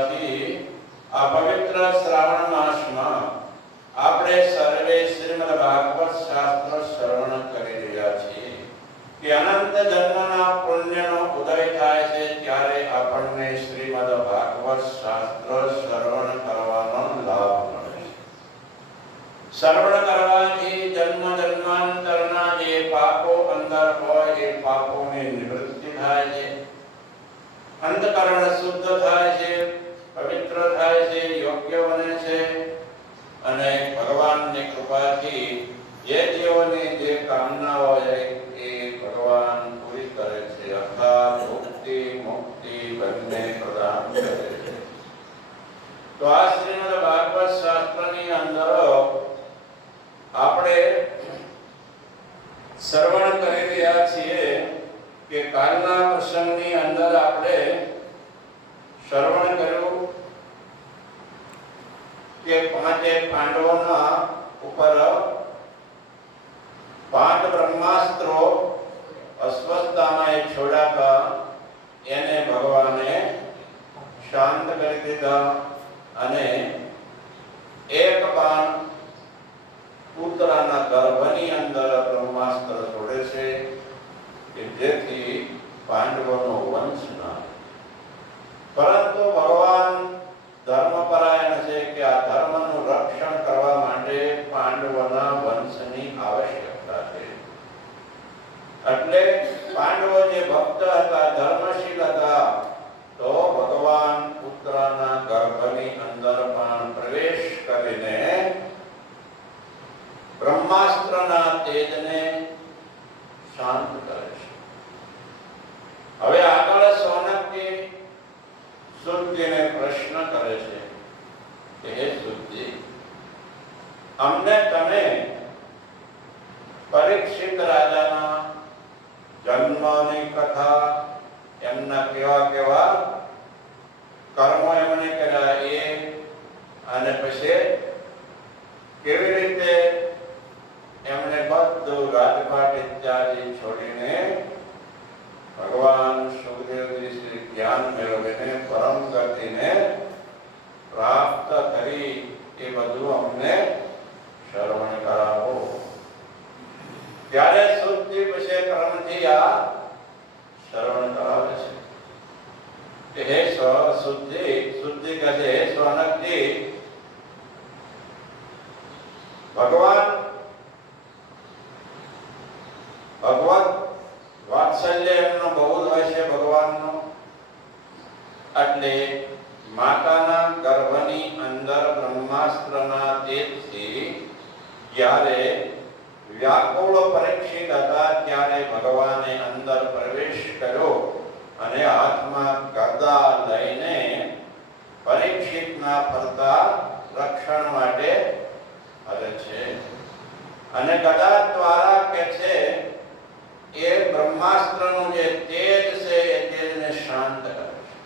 હોવાથી આ પવિત્ર શ્રાવણ માસમાં આપણે સર્વે શ્રીમદ ભાગવત શાસ્ત્ર શ્રવણ કરી રહ્યા છીએ કે અનંત જન્મના પુણ્યનો ઉદય થાય છે ત્યારે આપણને શ્રીમદ ભાગવત શાસ્ત્ર શ્રવણ કરવાનો લાભ મળે છે. શ્રવણ કરવાથી જન્મ જન્માંતરના જે પાપો અંદર હોય એ પાપોની નિવૃત્તિ થાય છે, અંતકરણ શુદ્ધ થાય છે, પવિત્ર થાય છે, યોગ્ય બને છે અને ભગવાનની કૃપાથી જે જીવોની જે કામનાઓ છે એ ભગવાન પૂરી કરે છે, અર્થાત મુક્તિ મુક્તિ બંને પ્રદાન કરે છે. તો આ શ્રીમદ ભાગવત શાસ્ત્રની અંદર આપણે શ્રવણ કરી રહ્યા છીએ કે કાલના પ્રસંગની અંદર આપણે શ્રવણ કર્યું કે પાંચે પાંડવોના ઉપર 5 બ્રહ્માસ્ત્રો અસ્વસ્થતામાં છોડાતા એને ભગવાને શાંત કરી દીધા અને એક બાણ પુત્રના ગર્ભની અંદર બ્રહ્માસ્ત્ર છોડે છે કે જેથી પાંડવોનો વંશ ના, પરંતુ ભગવાન ધર્મપરાયણ છે કે આ ધર્મનું રક્ષણ કરવા માટે પાંડવોના વંશની આવશ્યકતા છે. એટલે પાંડવો જે ભક્ત હતા, ધર્મશીલ હતા, તો ભગવાન પુત્રના ગર્ભની અંદર પણ પ્રવેશ કરીને બ્રહ્માસ્ત્રના તેજને શાંત કરે છે. હવે આગળ સોનકજી શુદ્ધિને પ્રશ્ન કરે છે કે હે શુદ્ધિ, અમને તમે પરીક્ષિત રાજાના જન્મની કથા, એમના કેવા કેવા કર્મો એમણે કર્યા એ, અને પછી કેવી રીતે એમણે બધું રાજપાટ ઇત્યાદિ છોડીને ભગવાન સુખદેવજી શ્રી જ્ઞાન મેળવીને પરમ ગતિને પ્રાપ્ત કરી, એ બધું અમને શ્રવણ કરાવો. ત્યારે શુદ્ધિ પછી ક્રમથી આ શ્રવણ કરાવે છે કે હે શુદ્ધિ કહે છે, હે સોનકજી, ભગવાત વાત્સલ્ય એમનો બહુ જ હોય છે ભગવાનનો. એટલે માતાના ગર્ભની અંદર બ્રહ્માસ્ત્રના તેજથી જ્યારે વ્યાકુળ પરીક્ષિત હતા ત્યારે ભગવાને અંદર પ્રવેશ કર્યો અને હાથમાં ગદા લઈને પરીક્ષિતના ફરતા રક્ષણ માટે હરે છે. અને ગદા દ્વારા કે છે એ બ્રહ્માસ્ત્રનું જે તેજ છે એ તેજને શાંત કરે છે.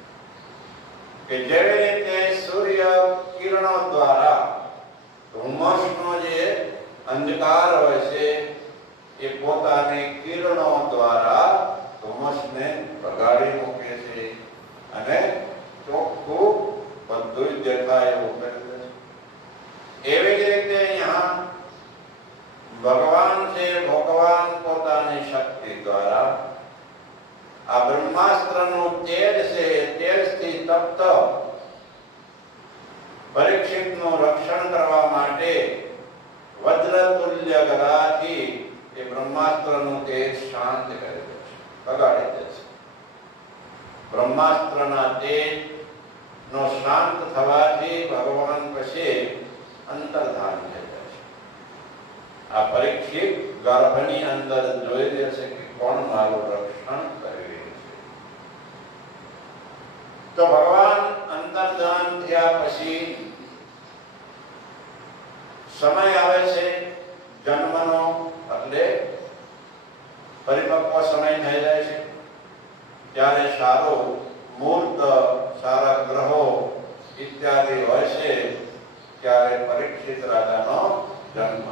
કે જેવી રીતે સૂર્ય કિરણો દ્વારા ધુમ્મસનો જે અંધકાર હોય છે એ પોતાની કિરણો દ્વારા ધુમ્મસને ભગાડી મૂકે છે અને ચોખ્ખું બધું જ દેખાય એવું કરે છે. એવી જ રીતે અહીંયા ભગવાન છે, ભગવાન પોતાની શક્તિ દ્વારા આ બ્રહ્માસ્ત્રનું તેજ છે, તેજથી તપ્ત પરીક્ષિતનું રક્ષણ કરવા માટે વજ્રતુલ્ય ગદાથી એ બ્રહ્માસ્ત્રનું તેજ શાંત કરી દે છે, બગાડી દે છે. બ્રહ્માસ્ત્રના તેજનો શાંત થવાથી ભગવાન પછી અંતર્ધાન થઈ જાય છે. આ પરીક્ષિત ગર્ભની અંદર જોઈ રહે છે કે કોણ મારું રક્ષણ કરી રહ્યું છે. તો ભગવાન અંતર્ધાન થયા પછી સમય આવે છે જન્મનો, એટલે પરિપક્વ સમય થઈ જાય છે. ત્યારે સારો મુહૂર્ત, સારા ગ્રહો ઇત્યાદિ હોય છે ત્યારે પરીક્ષિત રાજાનો જન્મ.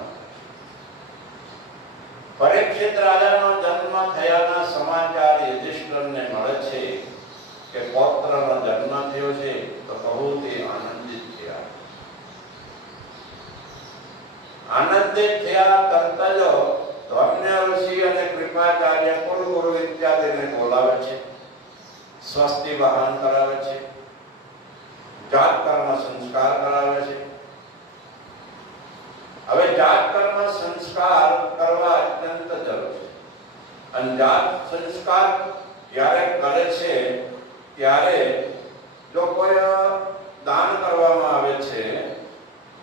પરીક્ષિત રાજાનો જન્મ થયાના સમાચાર યુધિષ્ઠિરને મળે છે કે પૌત્રનો જન્મ થયો છે તો બહુ તે આનંદિત થયા. આનંદિત થયા તરત જ ધૌમ્ય ઋષિ અને કૃપાચાર્ય કુલગુરુ ઇત્યાદિને બોલાવે છે, સ્વસ્તિ વાહન કરાવે છે, જાત કર્મ સંસ્કાર કરાવે છે. હવે જાત કર્મ સંસ્કાર કરવા અત્યંત જરૂર છે. અને જાત સંસ્કાર જ્યારે કરે છે ત્યારે જો કોઈ દાન કરવામાં આવે છે,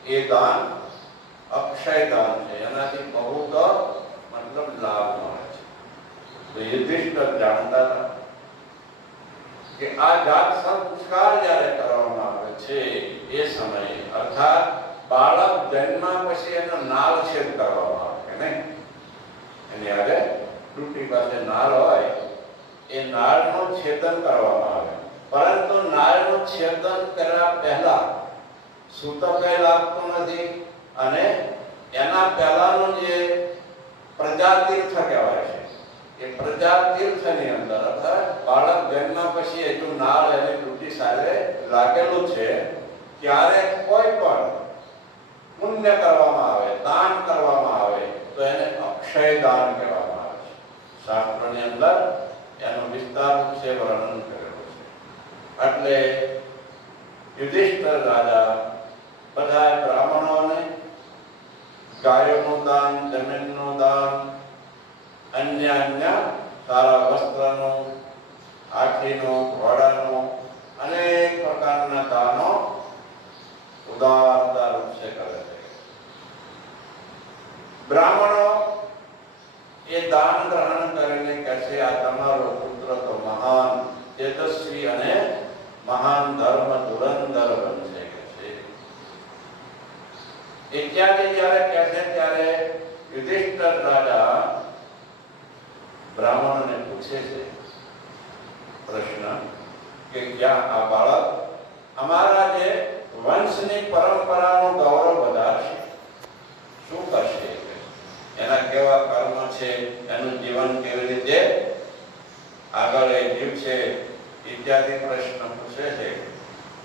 એ દાન અક્ષય દાન છે, એનાથી બહુ તો મતલબ લાભ મળે છે. તો યુધિષ્ઠિર જાણતા હતા કે આ જાત સંસ્કાર જ્યારે કરવામાં આવે છે એ સમયે, અર્થાત બાળક જન્મ્યા પછી એનો નાળ છેદ કરવામાં આવે કે નહીં, એની આગળ તૂટી પાસે નાળ હોય એ નાળનું છેદન કરવામાં આવે. પરંતુ નાળનું છેદન કર્યા પહેલા સૂતક લાગતું નથી અને એના પહેલાનું જે પ્રજાતીર્થ કહેવાય છે, એ પ્રજાતીર્થની અંદર અર્થાત બાળક જન્મ્યા પછી એ જો નાળ એની તૂટી સાથે લાગેલું છે ત્યારે કોઈ પણ પુણ્ય કરવામાં આવે, દાન કરવામાં આવે તો એને અક્ષય દાન કહેવામાં આવે છે. શાસ્ત્રની અંદર એનું વિસ્તાર છે વર્ણન કરેલું છે. એટલે યુધિષ્ઠિર રાજા બધા બ્રાહ્મણોને ગાયોનું દાન, જમીનનું દાન, અન્ય સારા વસ્ત્રનું, હાથીનું, ઘોડાનું અનેક પ્રકારના દાનો ઉદારતા રૂપે કરે છે. બ્રાહ્મણો એ દાન ગ્રહણ કરીને કહે છે આ તમારો પુત્ર તો મહાન તેજસ્વી અને મહાન ધર્મ ધુરંધર બનશે કે છે. ઇત્યાદિ જ્યારે કહે છે ત્યારે યુધિષ્ઠિર રાજા બ્રાહ્મણને પૂછે છે પ્રશ્ન કે ક્યાં આ બાળક અમારા જે વંશની પરંપરાનું ગૌરવ વધારશે, શું કરશે, એના કેવા કર્મ છે, એનું જીવન કેવી રીતે આગળ એ જીવશે ઇત્યાદિ પ્રશ્ન પૂછે છે.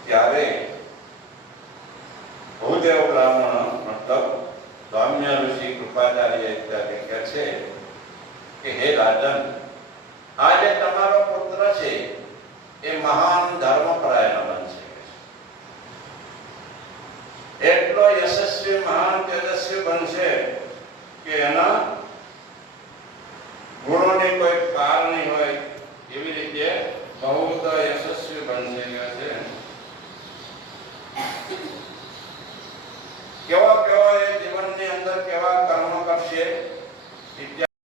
ત્યારે ભૂદેવ બ્રાહ્મણ મતલબ ધૌમ્ય ઋષિ કૃપાચાર્ય ઇત્યાદિ કહે છે કે હે રાજન, આ જે તમારો પુત્ર છે એ મહાન ધર્મપરાયણ બનશે, એટલો યશસ્વી મહાન તેજસ્વી બનશે કે એના ગુણોની કોઈ પાર નહીં હોય, એવી રીતે બહુ યશસ્વી બનશે કે છે. કેવા કેવા એ જીવનની અંદર કેવા કર્મ કરશે